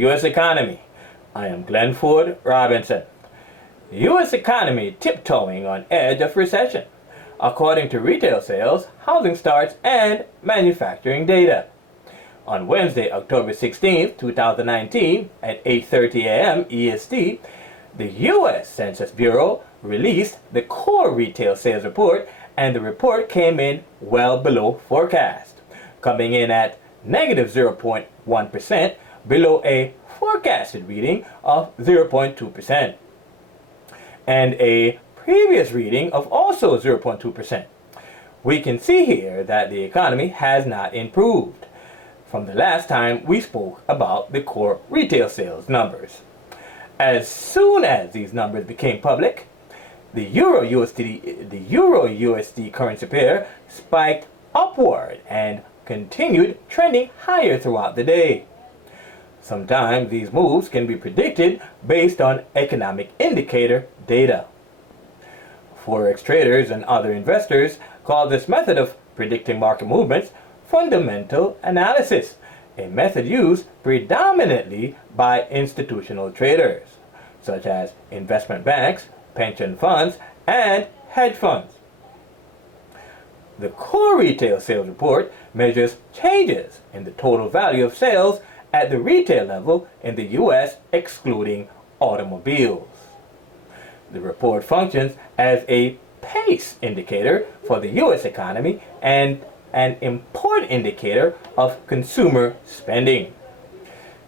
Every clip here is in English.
U.S. economy. I am Glenn Ford Robinson. U.S. economy tiptoeing on edge of recession, according to retail sales, housing starts, and manufacturing data. On Wednesday, October 16, 2019, at 8:30 a.m. EST, the U.S. Census Bureau released the core retail sales report, and the report came in well below forecast, coming in at negative 0.1%, below a forecasted reading of 0.2%, and a previous reading of also 0.2%. We can see here that the economy has not improved from the last time we spoke about the core retail sales numbers. As soon as these numbers became public, the Euro USD currency pair spiked upward and continued trending higher throughout the day. Sometimes these moves can be predicted based on economic indicator data. Forex traders and other investors call this method of predicting market movements fundamental analysis, a method used predominantly by institutional traders, such as investment banks, pension funds, and hedge funds. The core retail sales report measures changes in the total value of sales at the retail level in the U.S. excluding automobiles. The report functions as a pace indicator for the U.S. economy and an important indicator of consumer spending.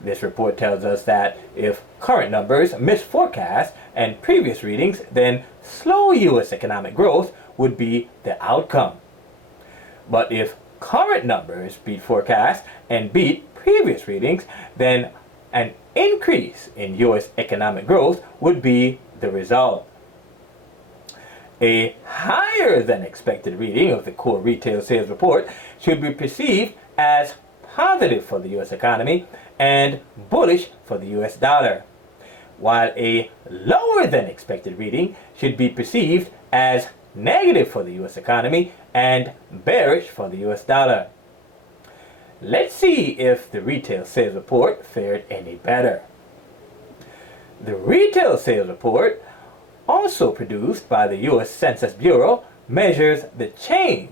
This report tells us that if current numbers miss forecasts and previous readings, then slow U.S. economic growth would be the outcome. But if current numbers beat forecasts and beat previous readings, then an increase in U.S. economic growth would be the result. A higher than expected reading of the core retail sales report should be perceived as positive for the U.S. economy and bullish for the U.S. dollar, while a lower than expected reading should be perceived as negative for the U.S. economy and bearish for the U.S. dollar. Let's see if the retail sales report fared any better. The retail sales report, also produced by the U.S. Census Bureau, measures the change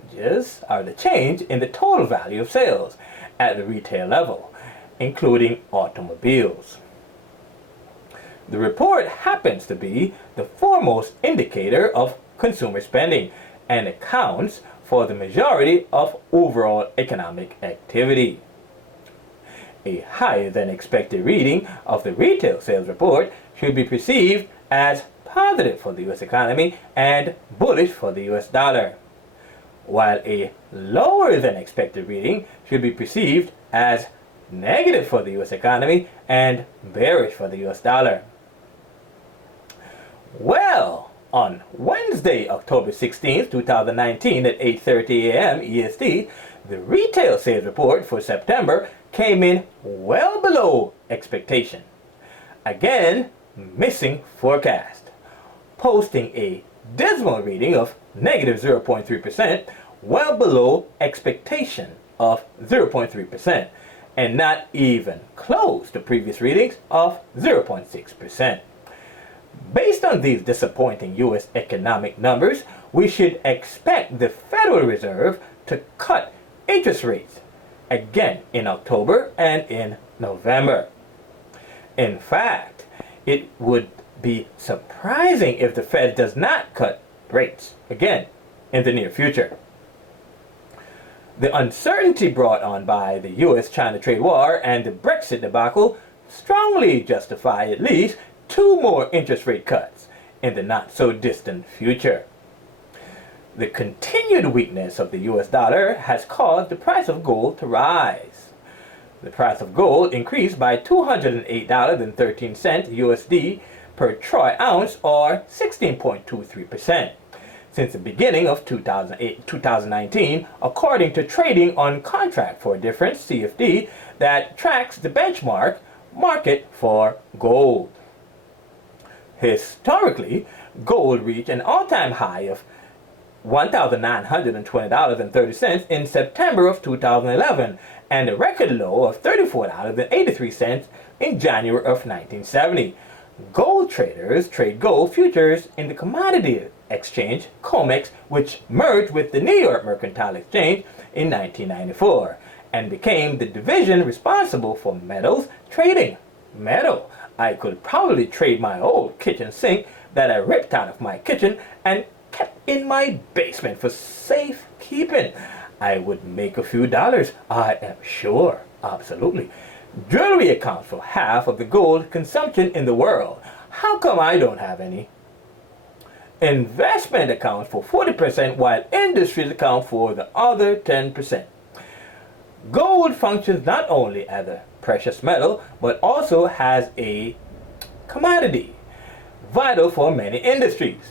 in the total value of sales at the retail level, including automobiles. The report happens to be the foremost indicator of consumer spending and accounts for the majority of overall economic activity. A higher than expected reading of the retail sales report should be perceived as positive for the U.S. economy and bullish for the U.S. dollar, while a lower than expected reading should be perceived as negative for the U.S. economy and bearish for the U.S. dollar. Well, on Wednesday, October 16, 2019 at 8:30 a.m. EST, the retail sales report for September came in well below expectation, again missing forecast, posting a dismal reading of negative 0.3%, well below expectation of 0.3%, and not even close to previous readings of 0.6%. Based on these disappointing U.S. economic numbers, we should expect the Federal Reserve to cut interest rates again in October and in November. In fact, it would be surprising if the Fed does not cut rates again in the near future. The uncertainty brought on by the U.S.-China trade war and the Brexit debacle strongly justify at least 2 more interest rate cuts in the not-so-distant future. The continued weakness of the U.S. dollar has caused the price of gold to rise. The price of gold increased by $208.13 USD per troy ounce, or 16.23%, since the beginning of 2019, according to Trading on Contract for Difference (CFD) that tracks the benchmark market for gold. Historically, gold reached an all-time high of $1,920.30 in September of 2011 and a record low of $34.83 in January of 1970. Gold traders trade gold futures in the commodity exchange COMEX, which merged with the New York Mercantile Exchange in 1994 and became the division responsible for metals trading. Metal. I could probably trade my old kitchen sink that I ripped out of my kitchen and kept in my basement for safekeeping. I would make a few dollars, I am sure. Absolutely. Jewelry accounts for half of the gold consumption in the world. How come I don't have any? Investment accounts for 40% while industries account for the other 10%. Gold functions not only as a precious metal but also as a commodity, vital for many industries.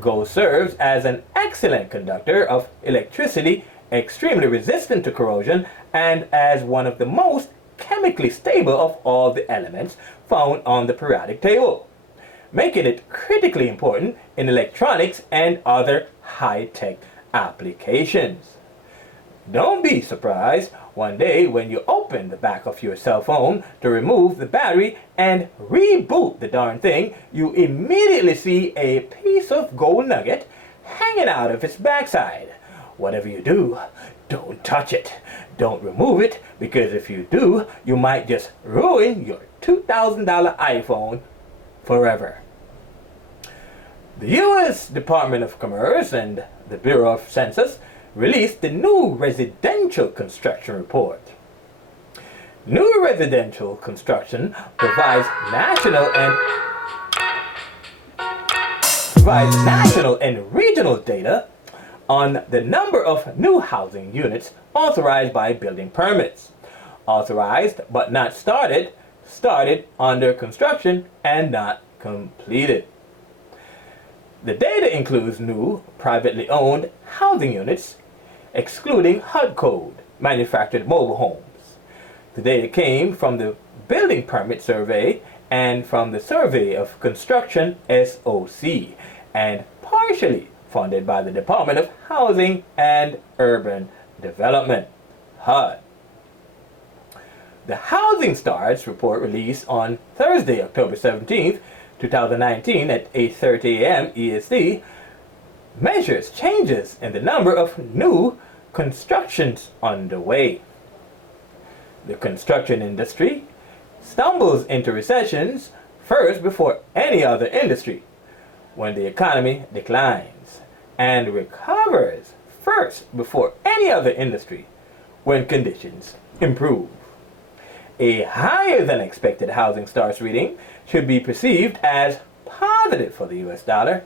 Gold serves as an excellent conductor of electricity, extremely resistant to corrosion, and as one of the most chemically stable of all the elements found on the periodic table, making it critically important in electronics and other high-tech applications. Don't be surprised one day when you open the back of your cell phone to remove the battery and reboot the darn thing, you immediately see a piece of gold nugget hanging out of its backside. Whatever you do, don't touch it. Don't remove it, because if you do, you might just ruin your $2,000 iPhone forever. The U.S. Department of Commerce and the Bureau of Census released the new residential construction report. New residential construction provides national and regional data on the number of new housing units authorized by building permits, authorized but not started, started under construction, and not completed. The data includes new privately owned housing units, excluding HUD code manufactured mobile homes. The data came from the Building Permit Survey and from the Survey of Construction SOC, and partially funded by the Department of Housing and Urban Development, HUD. The Housing Starts report released on Thursday, October 17, 2019 at 8:30 a.m. EST measures changes in the number of new constructions underway. The construction industry stumbles into recessions first before any other industry when the economy declines, and recovers first before any other industry when conditions improve. A higher than expected housing starts reading should be perceived as positive for the US dollar,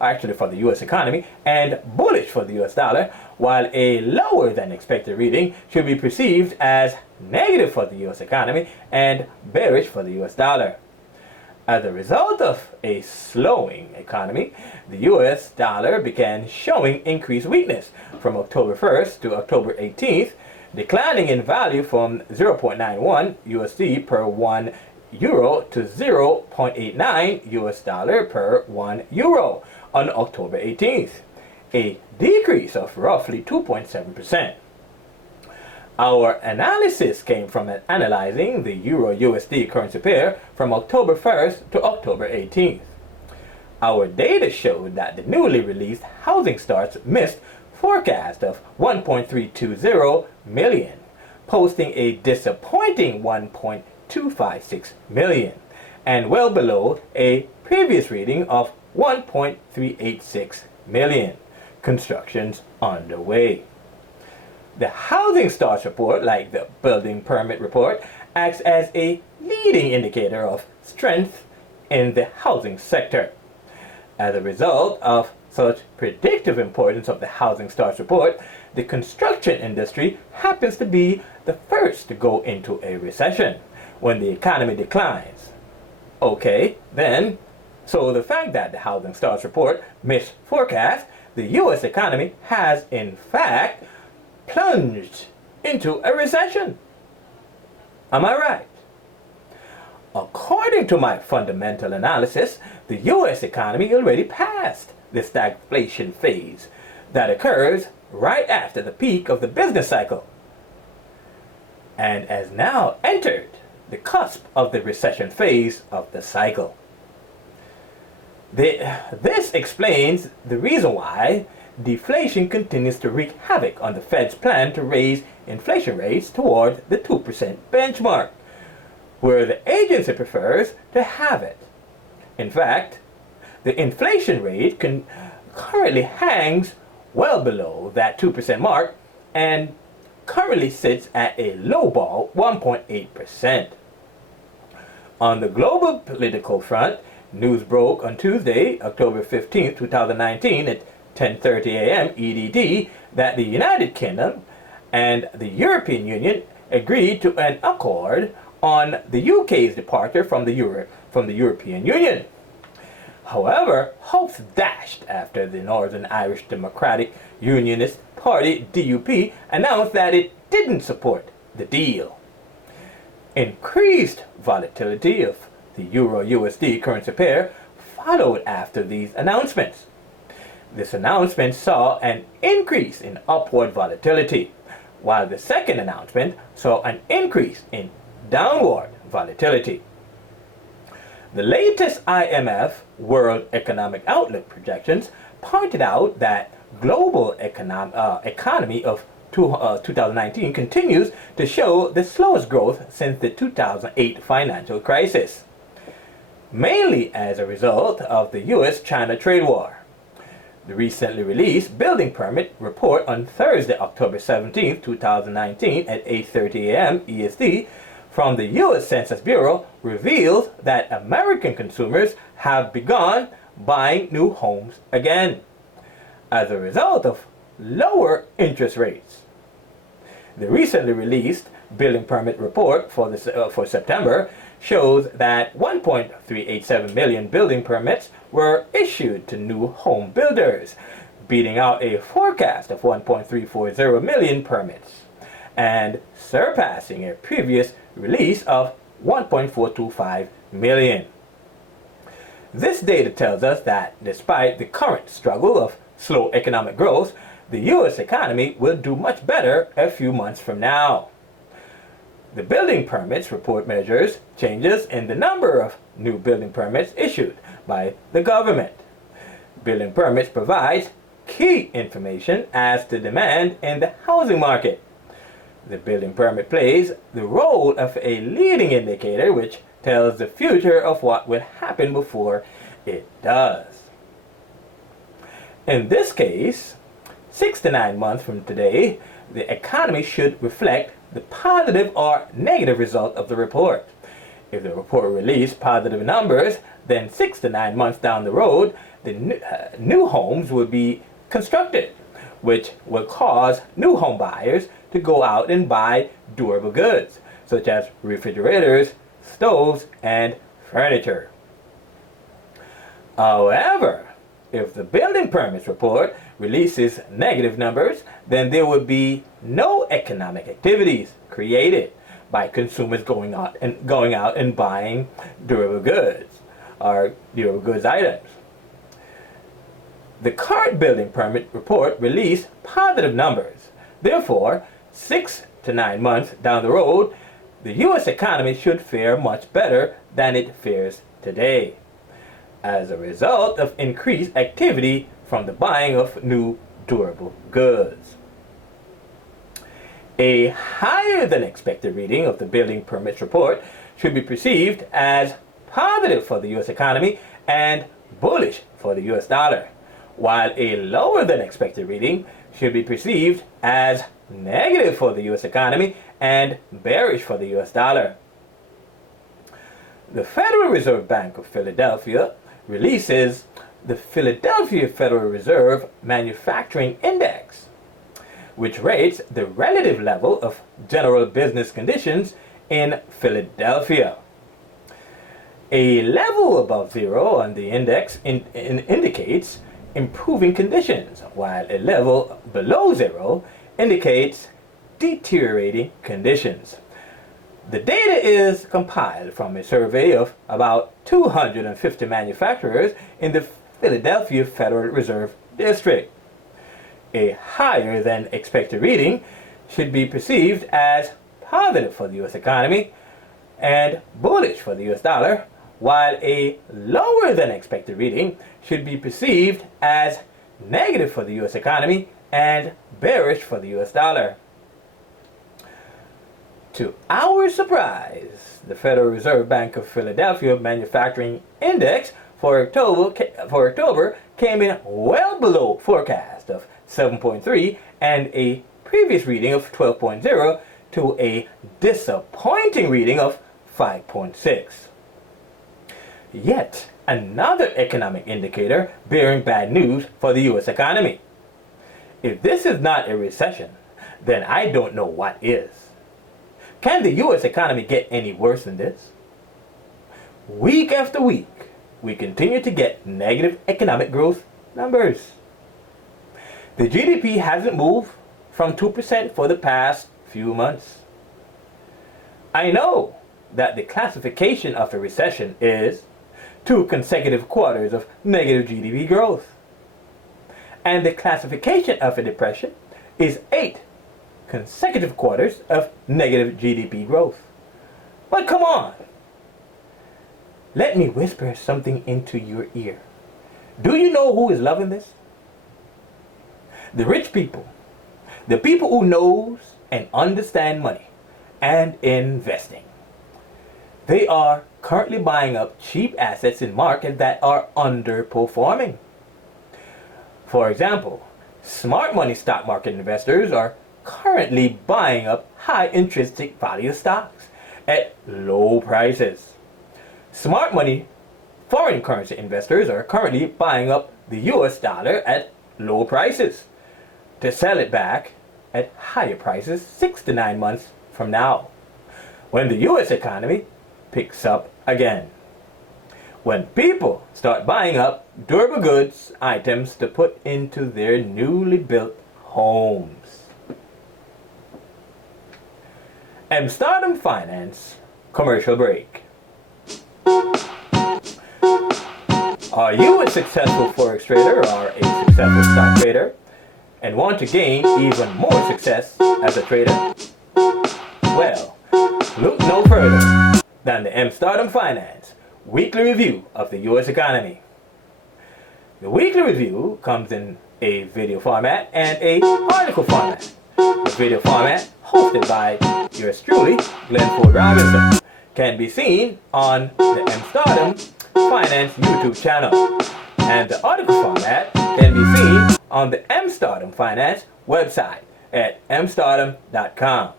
actually for the US economy, and bullish for the US dollar, while a lower than expected reading should be perceived as negative for the US economy and bearish for the US dollar. As a result of a slowing economy, the US dollar began showing increased weakness from October 1st to October 18th, declining in value from 0.91 USD per 1 euro to 0.89 US dollar per 1 euro on October 18th, a decrease of roughly 2.7%. Our analysis came from analyzing the Euro-USD currency pair from October 1st to October 18th. Our data showed that the newly released housing starts missed forecast of 1.320 million, posting a disappointing 1.256 million, and well below a previous reading of 1.386 million constructions underway. The housing starts report, like the building permit report, acts as a leading indicator of strength in the housing sector. As a result of such predictive importance of the housing starts report, the construction industry happens to be the first to go into a recession when the economy declines. Okay, then, so the fact that the housing starts report missed forecast, the US economy has in fact plunged into a recession. Am I right? According to my fundamental analysis, the US economy already passed the stagflation phase that occurs right after the peak of the business cycle, and has now entered the cusp of the recession phase of the cycle. This explains the reason why deflation continues to wreak havoc on the Fed's plan to raise inflation rates toward the 2% benchmark, where the agency prefers to have it. In fact, the inflation rate currently hangs well below that 2% mark and currently sits at a lowball 1.8%. On the global political front, news broke on Tuesday, October 15, 2019 at 10:30 a.m. EDT that the United Kingdom and the European Union agreed to an accord on the UK's departure from the European Union. However, hopes dashed after the Northern Irish Democratic Unionist Party (DUP) announced that it didn't support the deal. Increased volatility of the Euro-USD currency pair followed after these announcements. This announcement saw an increase in upward volatility, while the second announcement saw an increase in downward volatility. The latest IMF World Economic Outlook projections pointed out that global economy of 2019 continues to show the slowest growth since the 2008 financial crisis, mainly as a result of the US-China trade war. The recently released building permit report on Thursday, October 17, 2019 at 8:30 a.m. EST from the U.S. Census Bureau reveals that American consumers have begun buying new homes again as a result of lower interest rates. The recently released building permit report for September shows that 1.387 million building permits were issued to new home builders, beating out a forecast of 1.340 million permits and surpassing a previous release of 1.425 million. This data tells us that despite the current struggle of slow economic growth, the U.S. economy will do much better a few months from now. The building permits report measures changes in the number of new building permits issued by the government. Building permits provides key information as to demand in the housing market. The building permit plays the role of a leading indicator which tells the future of what will happen before it does. In this case, 6 to 9 months from today, the economy should reflect the positive or negative result of the report. If the report released positive numbers, then 6 to 9 months down the road, the new homes will be constructed, which will cause new home buyers to go out and buy durable goods, such as refrigerators, stoves, and furniture. However, if the building permits report releases negative numbers, then there would be no economic activities created by consumers going out and buying durable goods or durable goods items. The current building permit report released positive numbers. Therefore, 6 to 9 months down the road, the U.S. economy should fare much better than it fares today, as a result of increased activity from the buying of new durable goods. A higher than expected reading of the building permits report should be perceived as positive for the U.S. economy and bullish for the U.S. dollar, while a lower than expected reading should be perceived as negative for the U.S. economy and bearish for the U.S. dollar. The Federal Reserve Bank of Philadelphia releases the Philadelphia Federal Reserve Manufacturing Index, which rates the relative level of general business conditions in Philadelphia. A level above zero on the index indicates improving conditions, while a level below zero indicates deteriorating conditions. The data is compiled from a survey of about 250 manufacturers in the Philadelphia Federal Reserve District. A higher than expected reading should be perceived as positive for the U.S. economy and bullish for the US dollar, while a lower than expected reading should be perceived as negative for the US economy and bearish for the US dollar. To our surprise, the Federal Reserve Bank of Philadelphia Manufacturing Index for October came in well below forecast of 7.3 and a previous reading of 12.0 to a disappointing reading of 5.6. Yet another economic indicator bearing bad news for the US economy. If this is not a recession, then I don't know what is. Can the US economy get any worse than this? Week after week, we continue to get negative economic growth numbers. The GDP hasn't moved from 2% for the past few months. I know that the classification of a recession is 2 consecutive quarters of negative GDP growth. And the classification of a depression is 8 consecutive quarters of negative GDP growth. But come on. Let me whisper something into your ear. Do you know who is loving this? The rich people. The people who knows and understand money and investing. They are currently buying up cheap assets in markets that are underperforming. For example, smart money stock market investors are currently buying up high intrinsic value stocks at low prices. Smart money foreign currency investors are currently buying up the US dollar at low prices to sell it back at higher prices 6 to 9 months from now, when the US economy picks up again. When people start buying up durable goods items to put into their newly built homes. Mstardom Finance commercial break. Are you a successful forex trader or a successful stock trader and want to gain even more success as a trader? Well, look no further than the Mstardom Finance weekly review of the US economy. The weekly review comes in a video format and a article format. The video format, hosted by yours truly, Glenford Robinson, can be seen on the Mstardom Finance YouTube channel, and the article format can be seen on the Mstardom Finance website at mstardom.com.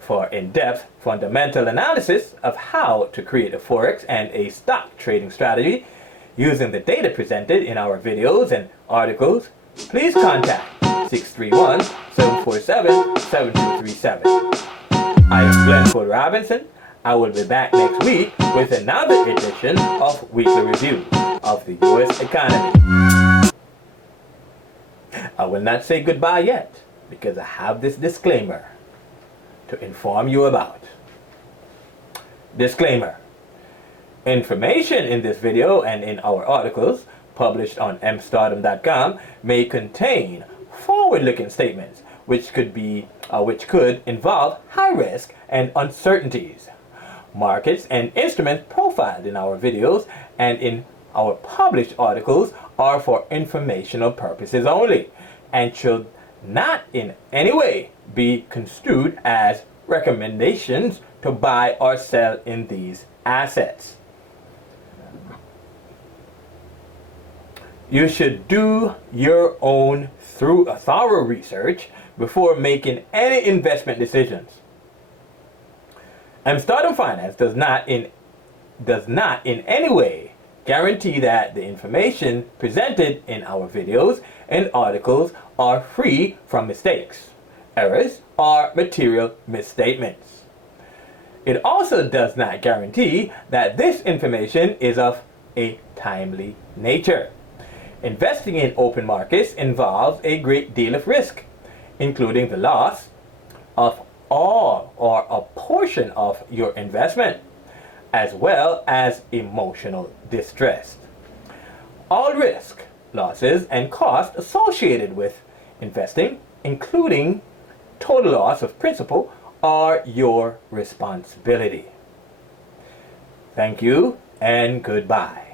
For in-depth fundamental analysis of how to create a forex and a stock trading strategy using the data presented in our videos and articles, please contact 631-747-7237. I am Glenford Robinson. I will be back next week with another edition of Weekly Review of the US economy. I will not say goodbye yet because I have this disclaimer to inform you about. Disclaimer. Information in this video and in our articles published on mstardom.com may contain forward-looking statements which could involve high risk and uncertainties. Markets and instruments profiled in our videos and in our published articles are for informational purposes only and should not in any way be construed as recommendations to buy or sell in these assets. You should do your own thorough research before making any investment decisions. Mstardom Finance does not in any way guarantee that the information presented in our videos and articles are free from mistakes, errors, or material misstatements. It also does not guarantee that this information is of a timely nature. Investing in open markets involves a great deal of risk, including the loss of all or a portion of your investment, as well as emotional distress. All risk, losses, and costs associated with investing, including total loss of principal, are your responsibility. Thank you and goodbye.